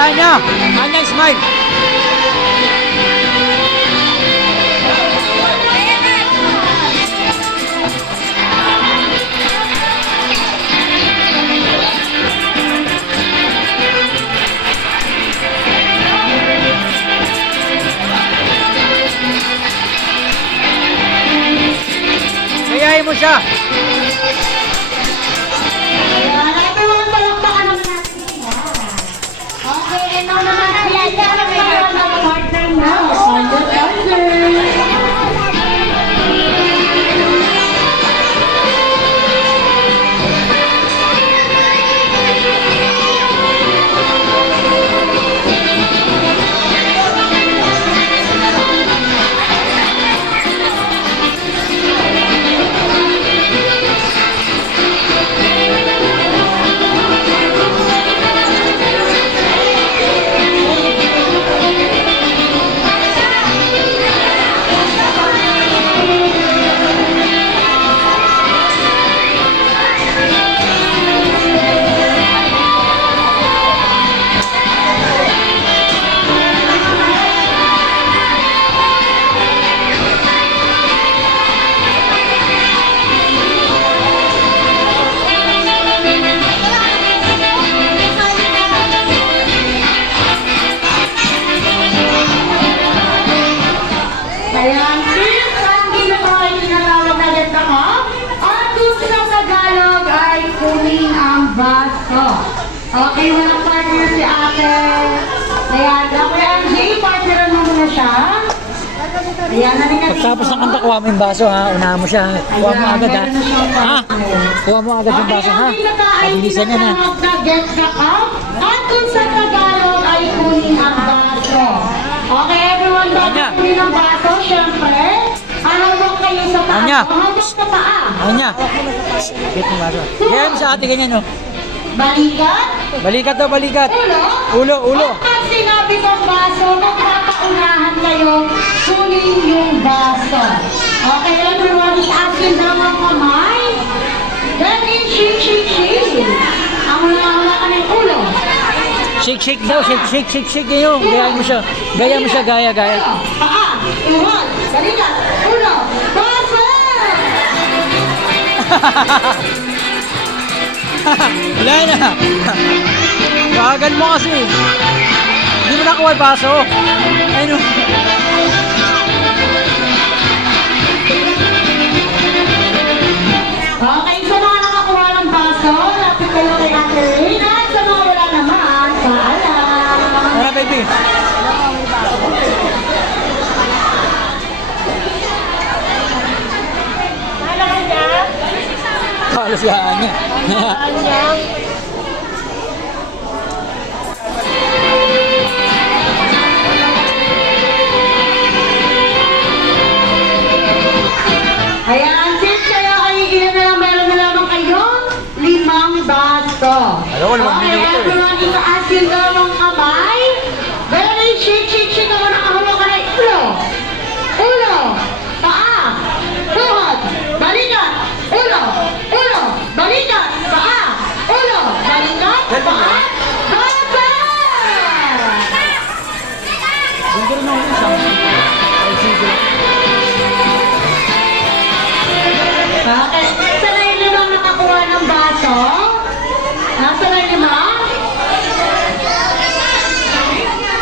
Anya. Anya, smile. Gayahin mo siya. Okay, walang partner si ate. Ayan, ako yung Jay, partneran mo muna siya. Ayan, nalika dito. Pagkapos ng kanta, kuha mo yung baso ha. Unahan mo siya. Kuha mo agad ha. Ha? Kuha mo agad yung baso ha. Pabilisan yan ha. Get the cup. At kung sa Tagalog ay kunin ang baso. Okay, everyone, bago kunin ang baso, syempre, hawak kayo sa paa. Anya. Hawak sa paa. Anya. Get yung baso. Ganyan mo sa ate, ganyan o. Balikat. Balikat daw, balikat. Ulo. Ulo. Pag sinabi kong baso, magpapaunahan kayo, kunin yung baso. Okay, everyone, itaas yung dalawang kamay. Then, shake. Ang hula-hula ng ulo. Shake daw, shake yun. Gaya mo siya. Gaya. Paa, iwan, balikat, ulo, baso! Wala na. Bagal mo kasi. Hindi mo nakuha yung baso. Ayun. Okay, sa mga nakakuha ng baso, lapit kayo kay Ate Rain. At sa mga wala naman, paalam. Ano, baby? Halos yan niya. Ayan, since kayo ay ilan na lang, meron na lamang kayo, 5 baso. Alam ko, 5 Okay, minuto eh. everyone, itaas yung dalawang kamay. Very shake ako nakahulog ka ng ulo, paa, tuhod, balikat, ulo, balikat, paa, ulo, balikat, paa, baso! Hindi rin ako isang. Ay, sige. Okay, sa na yung limang nakakuha ng baso? Nasa na yung lima?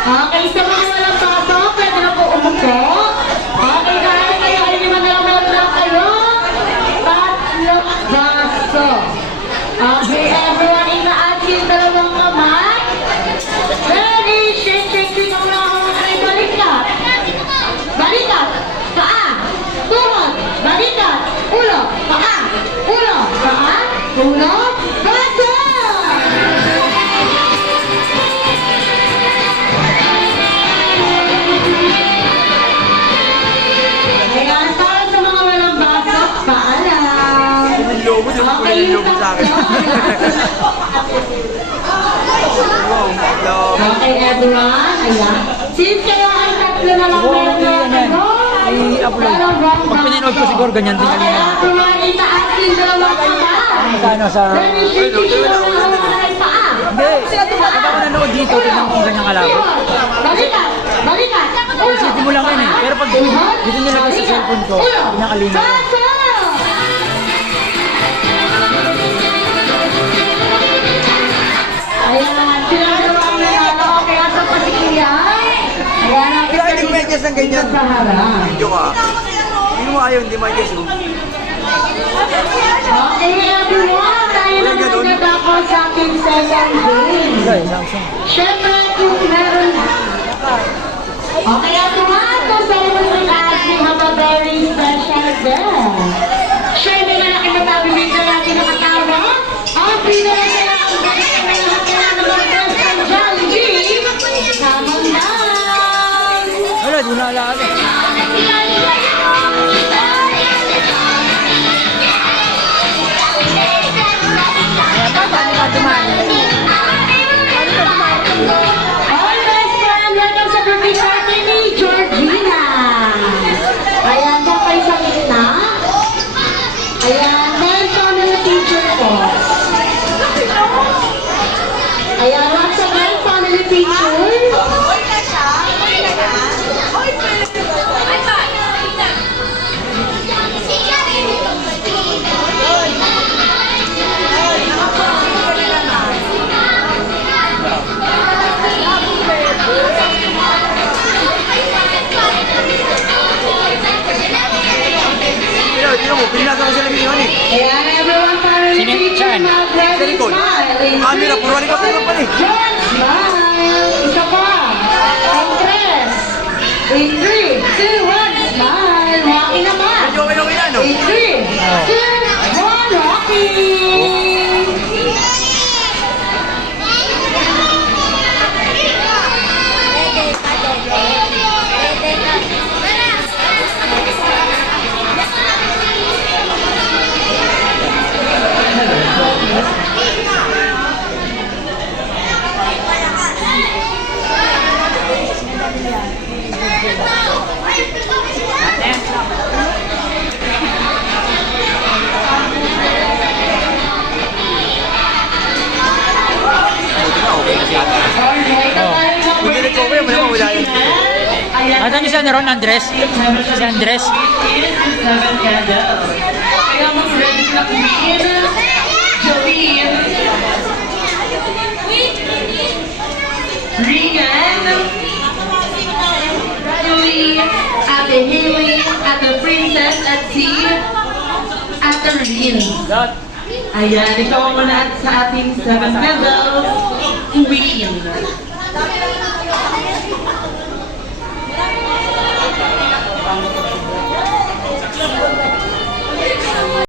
Okay, sa mga walang baso, pwede na po umupo. Okay, dahil kayo ay lima na lang kayo. 3 baso. Okay, everyone, itaas yung dalawang kamay. Ready, shake ang mga kamay. Balikat, paa, tuhod, balikat, ulo, paa, ulo, baso! Ayan, para sa mga walang baso, paalam. Okay, yung tatlo. Okay, everyone, ayan. Since kayo ay tatlo na lang meron na kayo, I-upload. Pag pinanood ko siguro ganyan din kanina. kaya everyone, itaas yung dalawang kamay. Sana sa... Then, i-shake yung dalawang kamay paa. Hindi. Pag ako nanood dito, tignan ko kung ganyang kalabo. Balikat! Balikat! Isipin mo lang yun eh. Pero pag dito nilagay sa cellphone ko, pinakalinaw. Baso! Ayan, sinagawa ko na ano, kaya sa pasikiyan. Ayan, ang Kaya hindi mo may guess ng ganyan. sa harap. Video ka. Hindi mo ayaw, hindi may guess. Oh. Okay, everyone, tayo na ganun. nagdadako sa ating second game. Guys, Samsung. Siyempre, kung meron... Okay, everyone, to celebrate with us, we have a very special guest. Siya yung lalaki na mabibig na natin ng katawa. Ang pinag-alala ng best ng Jollibee. Tamang lang. Wala, di na alala. All best friend, welcome sa birthday party ni Georgina. Ayan, siya kayo sa gitna. Ayan, then family picture po. Ayan, once again, family picture. Tingnan mo, pinasa ko sila milyon eh. Ayan, everyone, family Sino- picture. saan? Now, Sa ready, likod. smile. Camera, puro halika pa eh. John, smile. Isa pa. Ang tres. In 3, 2, 1, smile. Rocky naman. Medyo okay lang yan, no? In 3, 2, 1, Rocky. Hindi rin ko, kaya mo naman wala yun. Ata niyo si ano ron, Andres? Si Andres? Kaya mag-ready sila kumain. Jolene. Regan. Julie. Ate Haley. Ate Princess at si Ate Rin. Ayan, ikaw ang muna sa ating 7 medals. Win.